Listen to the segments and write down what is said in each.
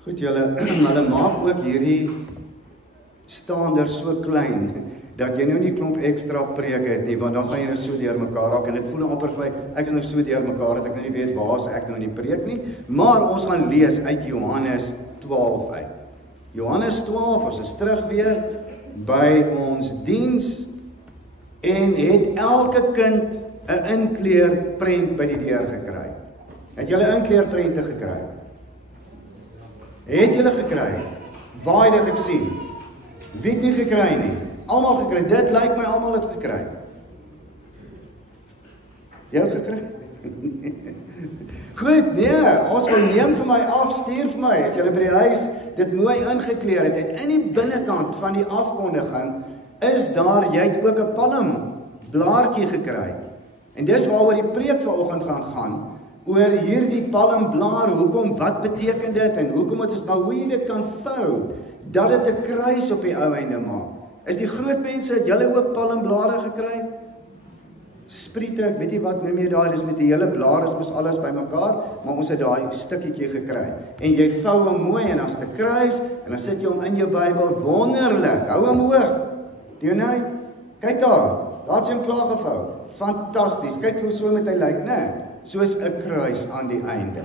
Goed julle, hulle maak ook hierdie staander so klein, dat jy nou nie klomp ekstra preke het nie, want dan gaan jy nou so deur mekaar raak, en dit voel amper vir my, ek is nou so deur mekaar, dat ek nou nie weet waar is ek nou in die preek nie, maar ons gaan lees uit Johannes 12 uit. Johannes 12, ons is terug weer by ons diens, en het elke kind 'n inkleerprent by die deur gekry. Het julle inkleerprente gekry? Het julle gekry? Waar het ek sien? Wie het nie gekry nie? Almal gekry, dit lyk my almal het gekry. Jy het gekry? Goed, nee, ons wil neem vir my af, stuur vir my, as julle by die huis dit mooi ingekleer het, en in die binnekant van die afkondiging, is daar, jy het ook 'n palmblaartjie gekry, en dis waaroor die preek vanoggend gaan, oor hierdie palmblaar, hoekom, wat beteken dit, en hoekom het ons, maar hoe jy dit kan vou, dat dit 'n kruis op die ou einde maak. Is die groot mense, het julle ook palmblare gekry? Spriete, ek weet nie wat noem jy daar, dis met die hele blaar, is mos alles by mekaar, maar ons het daai stukkietjie gekry. En jy vou hom mooi, en as 'n kruis, en dan sit jy hom in jou Bybel, wonderlik, hou hom hoog. Doen jy? Kyk daar het jy hom klaar gevou. Fantasties, kyk hoe so met hy lyk, né? Soos 'n kruis aan die einde.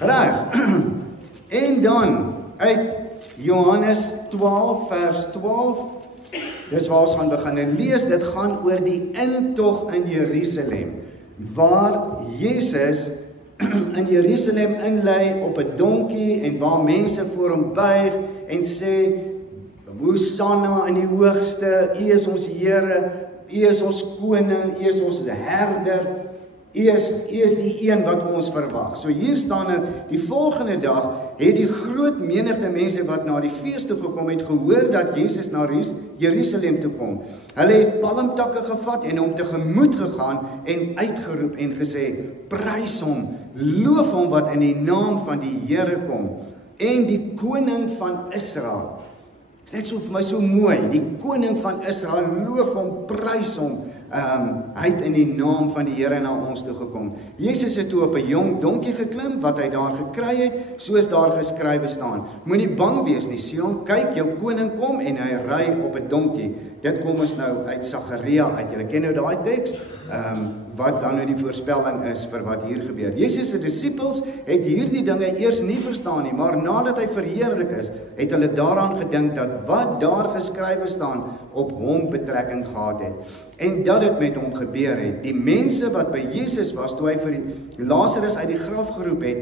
Reg. En dan uit Johannes 12 vers 12. Dis waar ons gaan begin lees. Dit gaan oor die intog in Jerusalem, waar Jesus in Jerusalem inlei op 'n donkie, en waar mense voor hom buig en sê, Hosanna in die hoogste, U is ons Here, U is ons koning, U is ons herder, U is die een wat ons verwag. So hier staan nou, die volgende dag het die groot menigte mense wat na die fees toe gekom het, gehoor dat Jesus na Jerusalem toe kom. Hulle het palmtakke gevat en hom tegemoet gegaan en uitgeroep en gesê, prys hom, loof hom wat in die naam van die Here kom, en die koning van Israel. Dit is so vir my so mooi, die koning van Israel, loof hom, prys hom, hy het in die naam van die Here na ons toe gekom. Jesus het toe op 'n jong donkie geklim, wat hy daar gekry het, soos daar geskrywe staan. Moenie bang wees nie, Sion, kyk, jou koning kom, en hy ry op 'n donkie. Dit kom ons nou uit Sagaria uit. Julle ken nou daai teks, wat dan nou die voorspelling is vir wat hier gebeur. Jesus se disippels het hierdie dinge eers nie verstaan nie, maar nadat hy verheerlik is, het hulle daaraan gedink dat wat daar geskrywe staan op hom betrekking gehad het, en dat dit met hom gebeur het. Die mense wat by Jesus was, toe hy vir Lazarus uit die graf geroep het,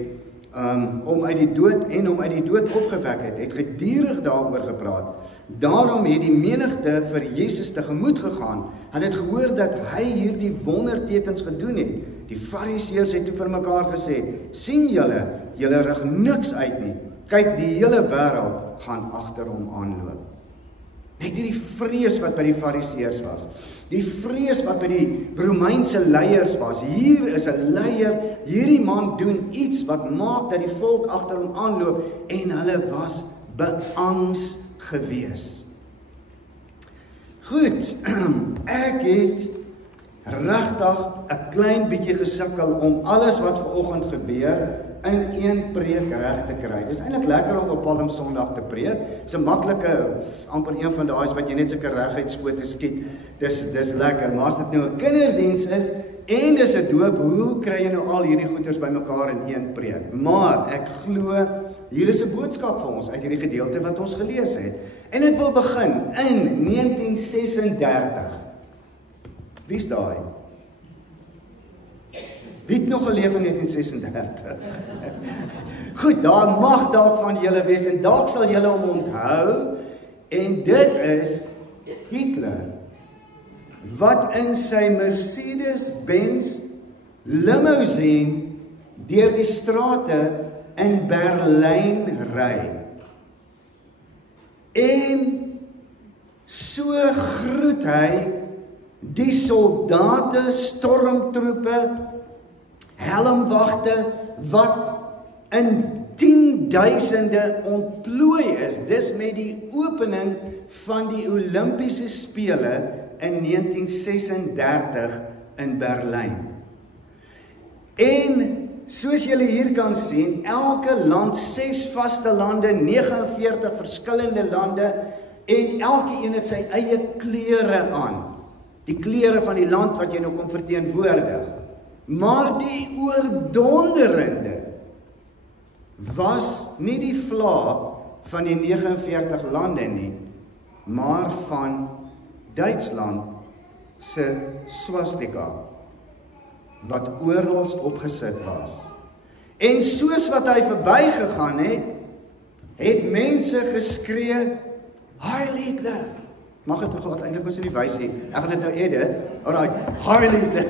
om uit die dood opgewek het gedurig daaroor gepraat. Daarom het die menigte vir Jesus tegemoet gegaan. Hulle het gehoor dat hy hierdie wondertekens gedoen het. Die Fariseërs het toe vir mekaar gesê, sien julle rig niks uit nie. Kyk, die hele wêreld gaan agter hom aanloop. Net hierdie vrees wat by die Fariseërs was, die vrees wat by die Romeinse leiers was. Hier is 'n leier, hierdie man doen iets wat maak dat die volk agter hom aanloop, en hulle was beangs gewees. Goed, ek het regtig 'n klein bietjie gesukkel om alles wat vanoggend gebeur in een preek reg te kry. Dis eintlik lekker om op Palm Sondag te preek. Dis 'n maklike, amper een van daai wat jy net sulke reguit skote skiet. Dis lekker, maar as dit nou 'n kinderdiens is en dis 'n doop, hoe kry jy nou al hierdie goeters bymekaar in een preek? Maar ek glo hier is 'n boodskap vir ons uit hierdie gedeelte wat ons gelees het. En dit wil begin in 1936. Wie's daai? Wie het nog geleef in 1936? Goed, daar mag dalk van julle wees, en dalk sal julle hom onthou, en dit is Hitler, wat in sy Mercedes-Benz limousine deur die strate in Berlyn ry. En so groet hy die soldate, stormtroepe, helmwagte, wat in 10.000 ontplooi is. Dis met die opening van die Olimpiese Spele in 1936 in Berlyn. En soos julle hier kan sien, elke land 6 vaste lande, 49 verskillende lande, en elke een het sy eie kleure aan. Die kleure van die land wat jy nou kom verteenwoordig. Maar die oordonderende was nie die vlaag van die 49 lande nie, maar van Duitsland se swastika, wat oral opgesit was. En soos wat hy verbygegaan het, het mense geskree, Heil Hitler! Mag het toch wat eindelijk was in die wijs hê? Ek gaan dit nou edit. Alright, Heil Hitler!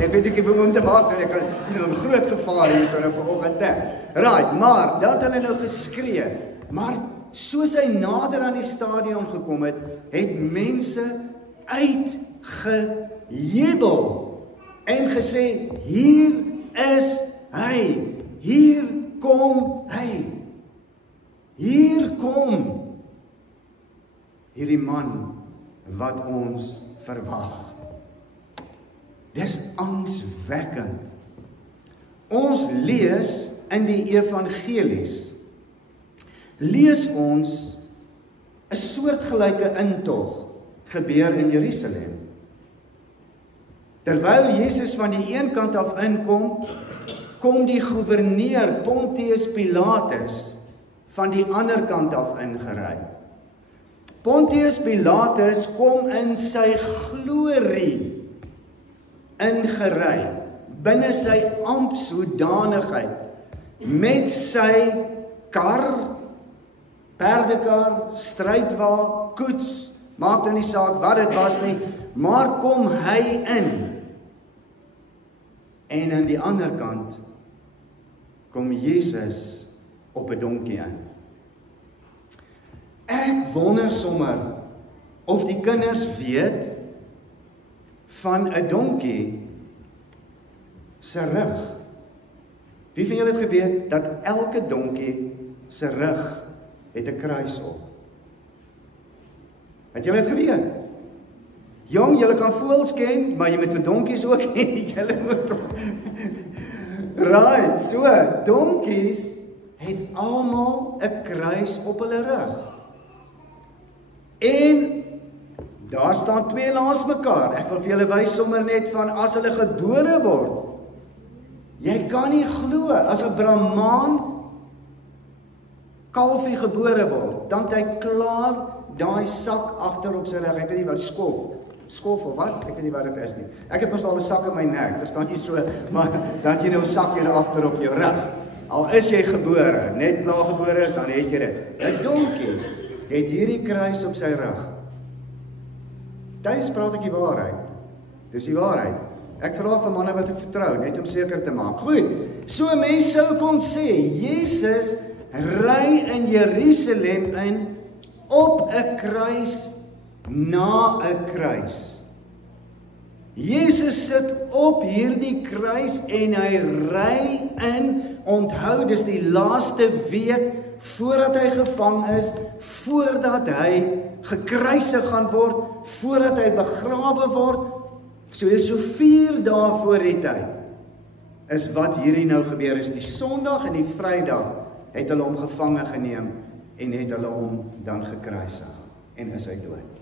Ek weet ook hoe om te maak, en ek is in 'n groot gevaar hier so nou vanoggend. Right, maar, dat hulle nou geskree. Maar, soos hy nader aan die stadion gekom het, het mense uitgejubel en gesê, hier is hy, hier kom hy, hier kom hierdie man wat ons verwag. Dis angswekkend. Ons lees in die evangelies, lees ons 'n soortgelyke intog gebeur in Jerusalem. Terwyl Jesus van die een kant af inkom, kom die goewerneur Pontius Pilatus van die ander kant af ingery. Pontius Pilatus kom in sy glorie ingery, binne sy amptshoedanigheid, met sy kar, perdekar, strydwa, koets, maak nou nie saak wat dit was nie, maar kom hy in. En aan die ander kant kom Jesus op 'n donkie in. Ek wonder sommer of die kinders weet van 'n donkie se rug. Wie van julle het geweet dat elke donkie se rug het 'n kruis op? Het julle dit geweet? Jong, julle kan voëls ken, maar jy moet vir donkies ook ken. Julle moet right, so, donkies het almal 'n kruis op hulle rug. En daar staan 2 langs mekaar. Ek wil vir julle wys sommer net van as hulle gebore word. Jy kan nie glo as 'n Brahmaan kalfie gebore word, dan het hy klaar daai sak agter op sy rug. Ek weet nie wat skof of wat, ek weet nie wat dit is nie. Ek het mos al 'n sak in my nek, verstaan jy so, maar dan het jy nou 'n sak hier agter op jou rug. Al is jy gebore, net klaar gebore is, dan het jy dit. 'n Donkie het hierdie kruis op sy rug. Tuis praat ek die waarheid. Dis die waarheid. Ek vra vir manne wat ek vertrou, net om seker te maak. Goed, so mense sou kon sê, Jesus ry in Jerusalem in op 'n kruis na 'n kruis. Jesus sit op hierdie kruis en hy ry in, onthou, dis die laaste week voordat hy gevang is, voordat hy gekruisig gaan word, voordat hy begrawe word, so 4 dae voor die tyd, is wat hierdie nou gebeur is. Die Sondag en die Vrydag het hulle hom gevange geneem en het hulle hom dan gekruisig en is hy dood.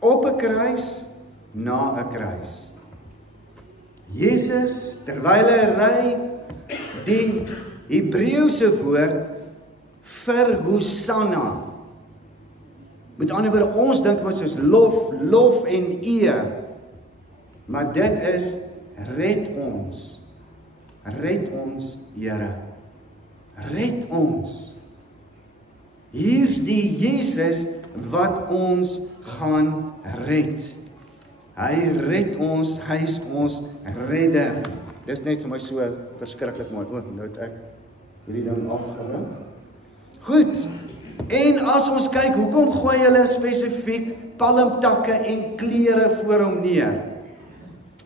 Op 'n kruis, na 'n kruis. Jesus, terwyl hy ry, die Hebreëse woord vir Hosanna. Met ander woorde, ons dink maar soos lof en eer. Maar dit is red ons, Here. Red ons. Hier's die Jesus wat ons gaan red. Hy red ons, hy's ons redder. Dis net vir my so verskriklik mooi. Nou het ek hierdie ding afgerig. Goed. En as ons kyk, hoekom gooi hulle spesifiek palmtakke en klere voor hom neer?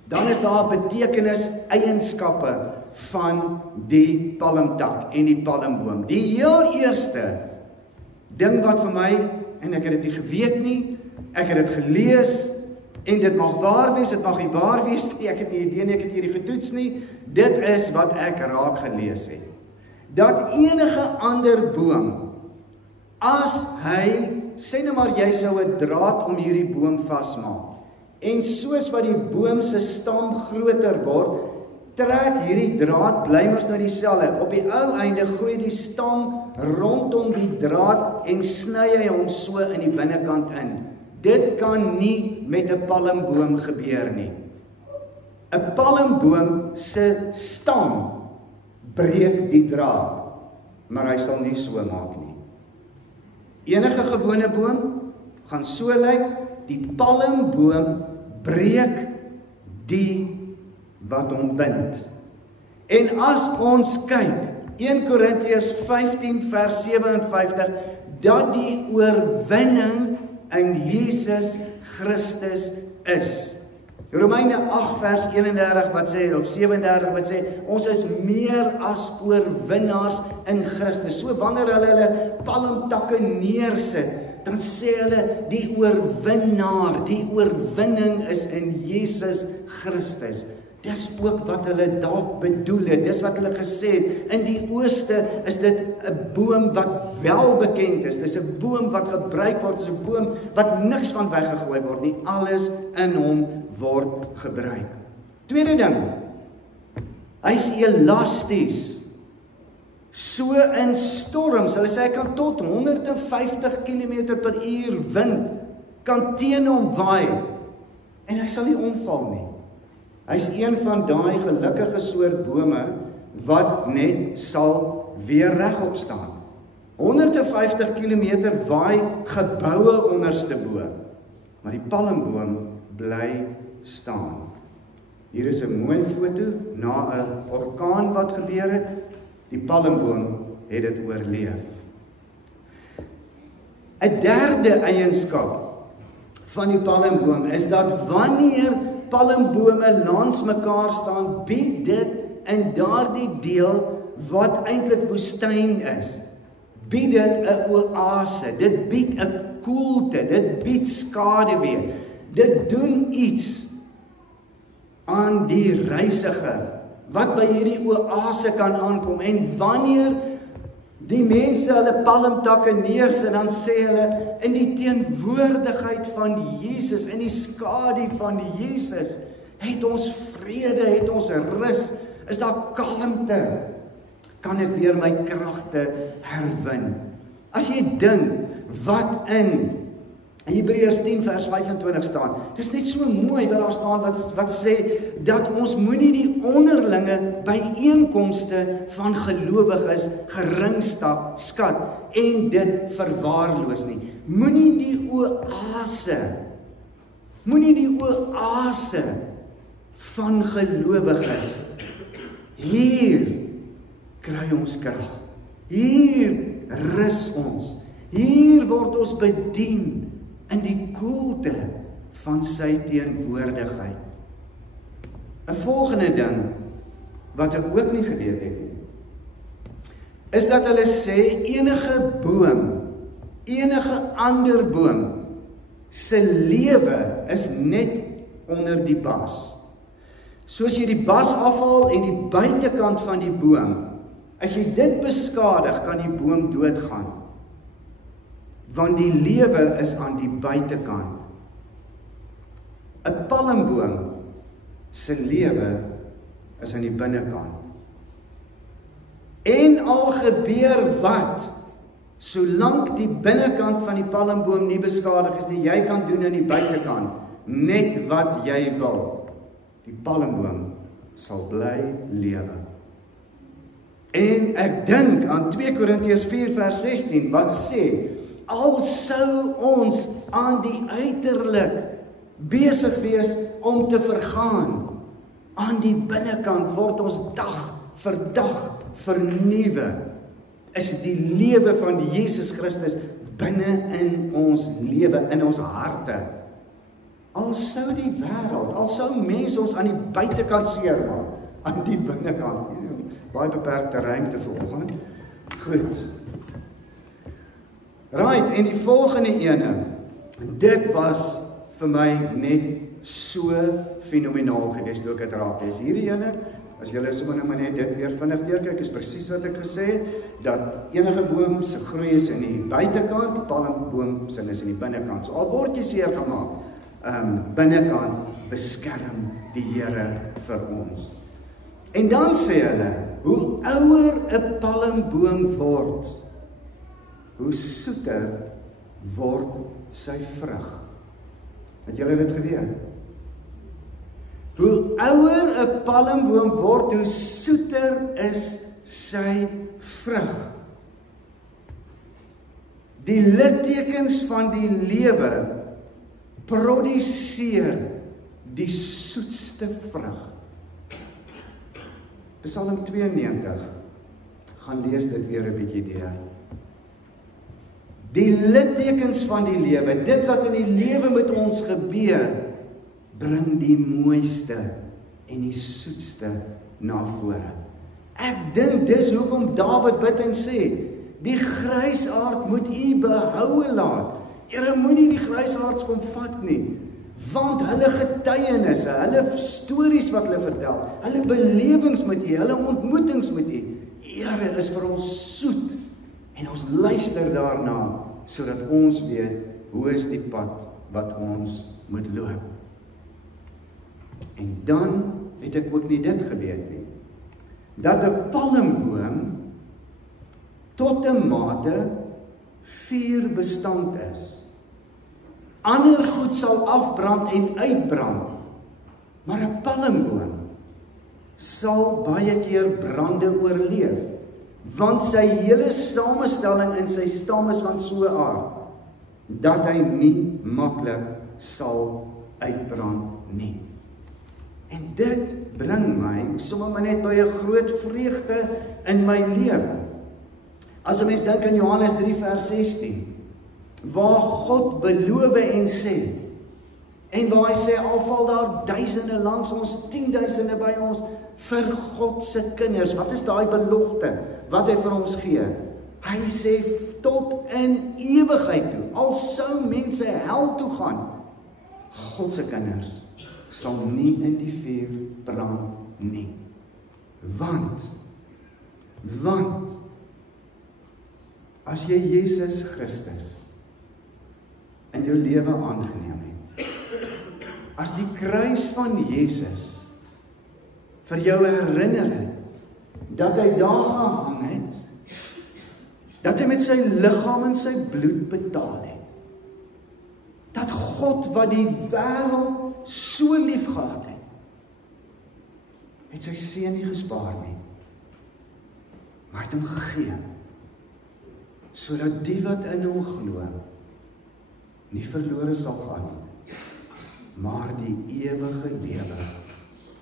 Dan is daar betekenis, eienskappe van die palmtak en die palmboom. Die heel eerste ding wat vir my, en ek het dit nie geweet nie, ek het dit gelees, En dit mag waar wees, dit mag nie waar wees nie, ek het nie idee nie, ek het hierdie getoets nie. Dit is wat ek raak gelees het. Dat enige ander boom, as hy, sê nou maar jy sou 'n draad om hierdie boom vasmaak, en soos wat die boom se stam groter word, trek hierdie draad bly mos nou dieselfde. Op die ou einde gooi die stam rondom die draad en sny hy hom so in die binnekant in. Dit kan nie met 'n palmboom gebeur nie. 'n Palmboom se stam breek die draad, maar hy sal nie so maak nie. Enige gewone boom gaan so lyk, die palmboom breek die wat hom bind. En as ons kyk, 1 Korintiërs 15 vers 57, dat die oorwinning in Jesus Christus is. Romeine 8 vers 31 wat sê, of 37 wat sê, ons is meer as oorwinnaars in Christus. So wanneer hulle palmtakke neersit, dan sê hulle die oorwinnaar, die oorwinning is in Jesus Christus. Dis ook wat hulle dalk bedoel het, dis wat hulle gesê het. In die ooste is dit 'n boom wat wel bekend is, dis 'n boom wat gebruik word, dis 'n boom wat niks van weggegooi word nie, alles in hom word gebruik. Tweede ding, hy's elasties. So in storms, hulle sê hy kan tot 150 km/h wind, kan teen hom waai, en hy sal nie omval nie. Hy's een van daai gelukkige soort bome wat net sal weer regop staan. 150 km waai geboue onderste bo, maar die palmboom bly staan. Hier is 'n mooi foto na 'n orkaan wat gebeur het. Die palmboom het dit oorleef. 'n Derde eienskap van die palmboom is dat wanneer palmbome langs mekaar staan, bied dit in daardie deel wat eintlik woestyn is, bied dit 'n oase, dit bied 'n koelte, dit bied skaduwee, dit doen iets aan die reisiger wat by hierdie oase kan aankom. En wanneer die mense hulle palmtakke neersit, dan sê hulle in die teenwoordigheid van Jesus, in die skadu van Jesus, het ons vrede, het ons rus, is daar kalmte, kan ek weer my kragte herwin. As jy dink wat in Hebreërs 10 vers 25 staan, dis net so mooi wat daar staan, wat sê, dat ons moenie die onderlinge byeenkomste van gelowiges gering skat en dit verwaarloos nie. Moenie die oase van gelowiges. Hier kry ons krag. Hier rus ons. Hier word ons bedien in die koelte van sy teenwoordigheid. 'n Volgende ding wat ek ook nie geweet het nie, is dat hulle sê enige boom, enige ander boom se lewe is net onder die bas. Soos jy die bas afhaal en die buitekant van die boom, as jy dit beskadig, kan die boom doodgaan. Want die lewe is aan die buitekant. 'n Palmboom se lewe is aan die binnekant. En al gebeur wat, solank die binnekant van die palmboom nie beskadig is nie, jy kan doen aan die buitekant net wat jy wil. Die palmboom sal bly lewe. En ek dink aan 2 Korintiërs 4 vers 16 wat sê, al sou ons aan die uiterlik besig wees om te vergaan, aan die binnekant word ons dag vir dag vernuwe. Is die lewe van Jesus Christus binne in ons lewe, in ons harte. Al sou die wêreld, al sou mense ons aan die buitekant seermaak, aan die binnekant, baie beperkte ruimte vanoggend. Goed. Right, en die volgende ene, dit was vir my net so fenomenaal gewees toe ek het raak lees. Hierdie ene, as julle sommer nou maar net dit weer vinnig deurkyk, is presies wat ek gesê het, dat enige boom se groei is in die buitekant, die palmboom se is in die binnekant. So al word jy seer gemaak, binnekant beskerm die Here vir ons. En dan sê hulle, hoe ouer 'n palmboom word, hoe soeter word sy vrug. Het julle dit geweet? Hoe ouer 'n palmboom word, hoe soeter is sy vrug. Die littekens van die lewe produseer die soetste vrug. Psalm 92, gaan lees dit weer 'n bietjie deur. Die littekens van die lewe, dit wat in die lewe met ons gebeur, bring die mooiste en die soetste na vore. Ek dink dis hoekom Dawid bid en sê, die grysaard moet u behoue laat. Here, moenie die grysaards kom vat nie, want hulle getuienisse, hulle stories wat hulle vertel, hulle belewings met u, hulle ontmoetings met u, Here, is vir ons soet, en ons luister daarna, sodat ons weet, hoe is die pad wat ons moet loop. En dan het ek ook nie dit geweet nie, dat 'n palmboom tot 'n mate vuurbestand is. Ander goed sal afbrand en uitbrand, maar 'n palmboom sal baie keer brande oorleef, want sy hele samestelling in sy stam is van so 'n aard, dat hy nie maklik sal uitbrand nie. En dit bring my sommer maar net by 'n groot vreugde in my lewe. As 'n mens dink aan Johannes 3 vers 16, waar God beloof en sê, en waar hy sê, al val daar duisende langs ons, 10.000 by ons, vir God se kinders. Wat is daai belofte wat hy vir ons gee? Hy sê, tot in ewigheid toe, al sou mense hel toe gaan, God se kinders sal nie in die vuur brand nie. Want, as jy Jesus Christus in jou lewe aangeneem het, as die kruis van Jesus vir jou herinner het, dat hy daar gehang het, dat hy met sy liggaam en sy bloed betaal het, dat God wat die wêreld so lief gehad het sy seun nie gespaar nie, maar het hom gegee, sodat die wat in hom glo, nie verlore sal gaan nie, maar die ewige lewe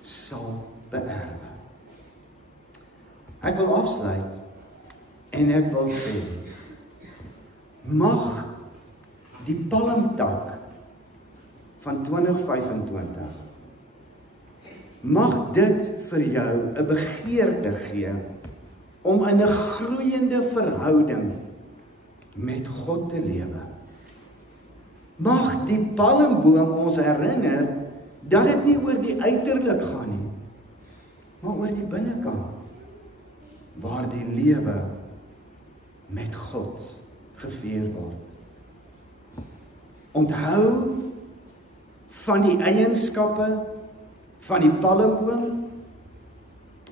sal beerwe. Ek wil afsluit, en ek wil sê, mag die palmtak van 2025, mag dit vir jou 'n begeerte gee om in 'n groeiende verhouding met God te lewe. Mag die palmboom ons herinner dat dit nie oor die uiterlik gaan nie, maar oor die binnekant, waar die lewe met God gevier word. Onthou van die eienskappe van die palmboom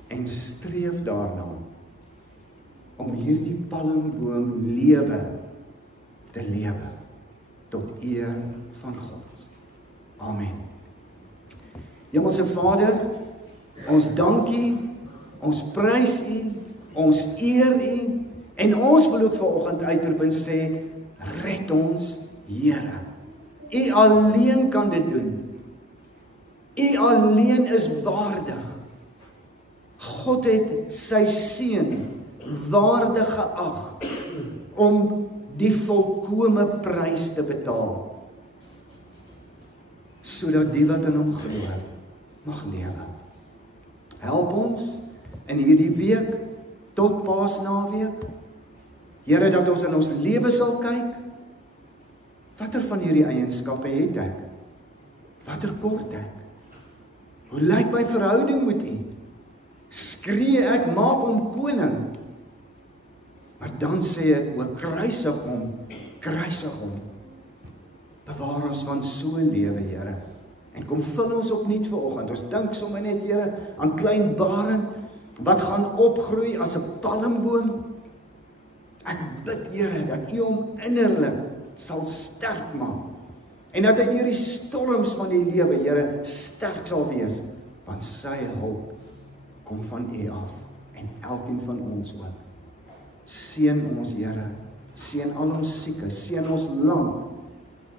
en streef daarna om hierdie palmboom lewe te lewe tot eer van God. Amen. Hemelse Vader, ons dank U, ons prys U, ons eer U, en ons wil ook vanoggend uitroep en sê, red ons, Here. U alleen kan dit doen. U alleen is waardig. God het sy seun waardig geag om die volkome prys te betaal, sodat die wat in hom glo mag lewe. Help ons in hierdie week tot Paasnaweek, Here, dat ons in ons lewe sal kyk, watter van hierdie eienskappe het ek? Watter kort ek? Hoe lyk my verhouding met U? Skree ek, maak hom koning. Maar dan sê ek, o kruisig hom. Bewaar ons van so 'n lewe, Here. En kom vul ons opnuut vanoggend. Ons dink sommer net, Here, aan klein Barend wat gaan opgroei as 'n palmboom. Ek bid, Here, dat U hom innerlik sal sterk maak. En dat hy deur die storms van die lewe, Here, sterk sal wees, want sy hulp kom van U af en elkeen van ons ook. Seën ons, Here, seën al ons siekes, seën ons land,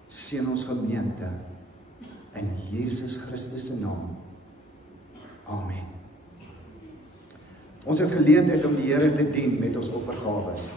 seën ons gemeente, in Jesus Christus se naam. Amen. Ons het geleentheid om die Here te dien met ons offergawes.